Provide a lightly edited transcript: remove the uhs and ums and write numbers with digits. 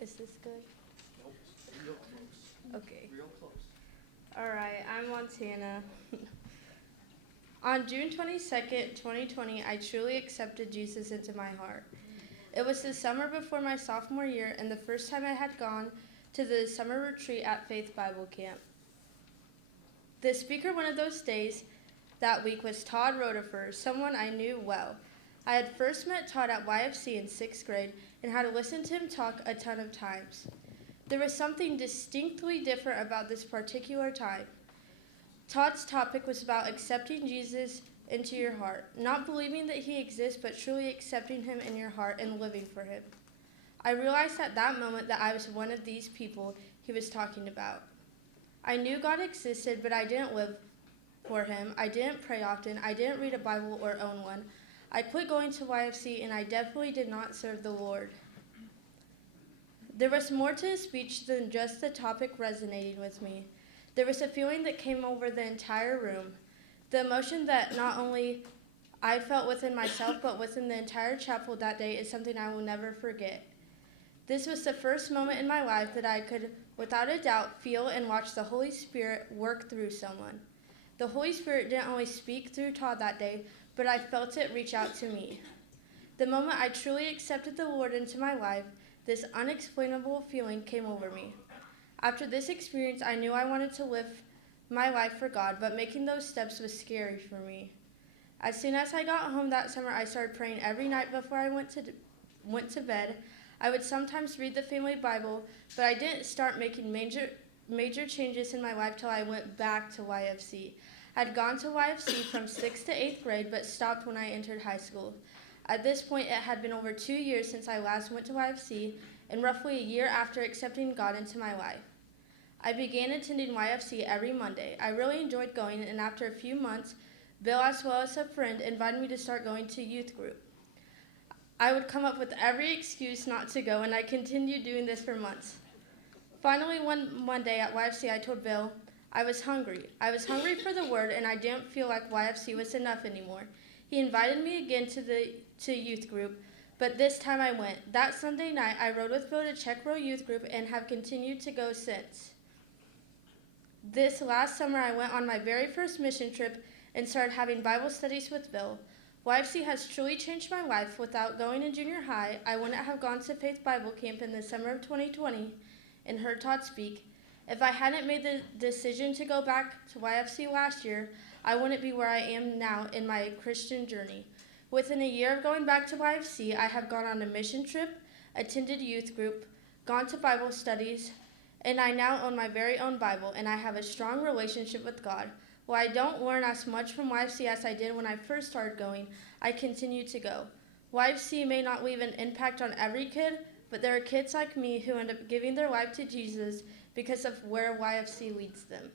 Is this good? Nope. Real close. Okay. Real close. All right, I'm Montanna. On June 22nd, 2020, I truly accepted Jesus into my heart. It was the summer before my sophomore year and the first time I had gone to the summer retreat at Faith Bible Camp. The speaker one of those days that week was Todd Rotifer, someone I knew well. I had first met Todd at YFC in 6th grade and had listened to him talk a ton of times. There was something distinctly different about this particular time. Todd's topic was about accepting Jesus into your heart, not believing that he exists, but truly accepting him in your heart and living for him. I realized at that moment that I was one of these people he was talking about. I knew God existed, but I didn't live for him. I didn't pray often. I didn't read a Bible or own one. I quit going to YFC, and I definitely did not serve the Lord. There was more to his speech than just the topic resonating with me. There was a feeling that came over the entire room. The emotion that not only I felt within myself, but within the entire chapel that day is something I will never forget. This was the first moment in my life that I could, without a doubt, feel and watch the Holy Spirit work through someone. The Holy Spirit didn't only speak through Todd that day, but I felt it reach out to me. The moment I truly accepted the Lord into my life, this unexplainable feeling came over me. After this experience, I knew I wanted to live my life for God, but making those steps was scary for me. As soon as I got home that summer, I started praying every night before I went to bed. I would sometimes read the family Bible, but I didn't start making major changes in my life till I went back to YFC. I'd gone to YFC from 6th to 8th grade, but stopped when I entered high school. At this point, it had been over 2 years since I last went to YFC, and roughly a year after accepting God into my life. I began attending YFC every Monday. I really enjoyed going, and after a few months, Bill, as well as a friend, invited me to start going to youth group. I would come up with every excuse not to go, and I continued doing this for months. Finally, one Monday at YFC, I told Bill I was hungry. I was hungry for the word, and I didn't feel like YFC was enough anymore. He invited me again to youth group, but this time I went. That Sunday night, I rode with Bill to Czech Row Youth Group and have continued to go since. This last summer, I went on my very first mission trip and started having Bible studies with Bill. YFC has truly changed my life. Without going in junior high, I wouldn't have gone to Faith Bible Camp in the summer of 2020 and heard Todd speak. If I hadn't made the decision to go back to YFC last year, I wouldn't be where I am now in my Christian journey. Within a year of going back to YFC, I have gone on a mission trip, attended youth group, gone to Bible studies, and I now own my very own Bible, and I have a strong relationship with God. While I don't learn as much from YFC as I did when I first started going, I continue to go. YFC may not leave an impact on every kid, but there are kids like me who end up giving their life to Jesus because of where YFC leads them.